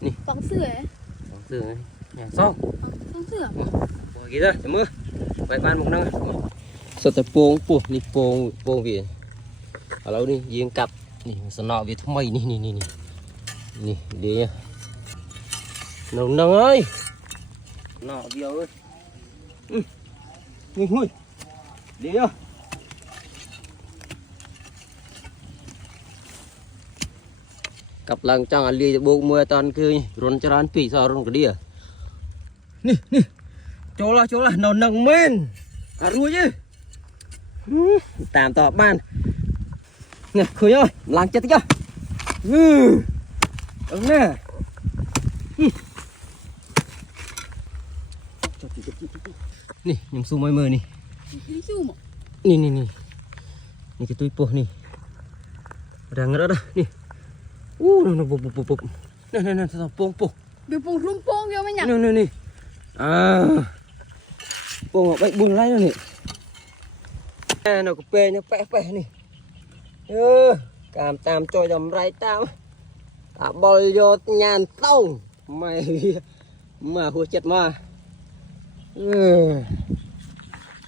Nè. Phóng sửa ấy. Phóng sửa này. Nhà xong. Phóng sửa. Ủa kìa ra, chấm mưa. Vậy ban một năm. Sao ta pong pong ni pong về. Ở lâu đi, giếng cặp. Nè, sao nọ về thằng mày nè. Nè, đi nha. Nồng nồng ơi. Nọ về ơi. Ngồi ngồi. Đi nha. Cặp lần trong anh đi bộ mưa toàn cười run cho anh tùy sao run cái đi à nè chỗ là nó nâng men à ruồi chứ tạm tọa ban nè khơi ơi làm chết chưa đúng nè nè nhầm su mới mờ nè nè cái túi po nè đang ở đó nè nó bụp nè sao pong Biểu bùng rumpong vô mấy nhỉ? nè à pong ở bụng lấy rồi nè nó có pe nó pe nè cảm tam cho dầm rai tam bơi vô nhàn tông mày mà hùa chết mà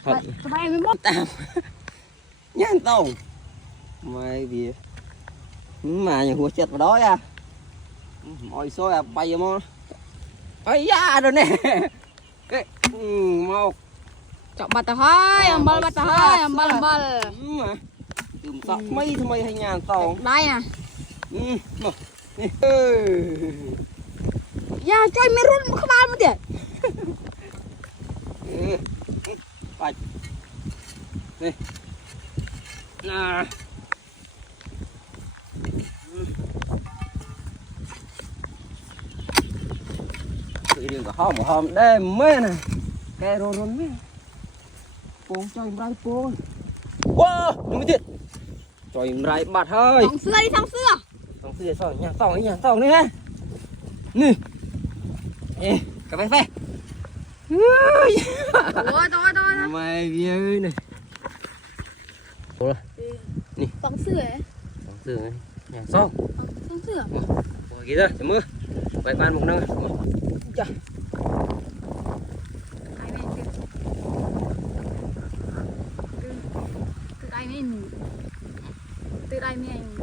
Các bạn mới bóp tam nhàn tông mày vì mà nhà hùa chết vào đó à mọi số à bay vô ấy da rồi nè cái mau chọn bát hơi, ambal bát hơi, ambal mà tìm sọt mấy thôi hay nhà tàu đây à mà ya chơi mê run các bạn mới được bạch đây nè đừng có hôm đêm mê này cái rồi mê pong cho em rai pong wow đúng thiệt cho em rai bạt hơi thằng xưa đi thằng xưa sao nhà tàu này ha nè ê cà phê thôi mày vui này nè thằng xưa ấy phóng sửa này nhà xong thằng xưa rồi kìa ra chấm mưa vậy ban một năm chà từ đây mình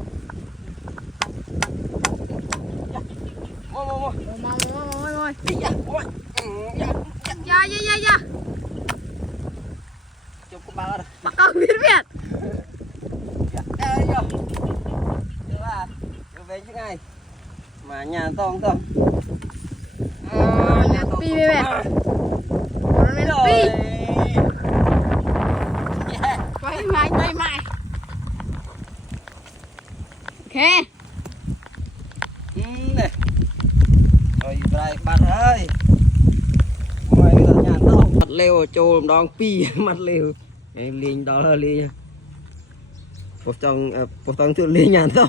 mua rồi dạ dạ chụp con ba rồi bắt đầu biết dạ đây rồi được à được về chứ ngay mà nhà to không nhà to pi mẹ pi quay mày ok này rồi đây bạn ơi mày là nhà to mặt leo trâu đòn pi mặt leo em liền đó là liền một trong tự liền nhà to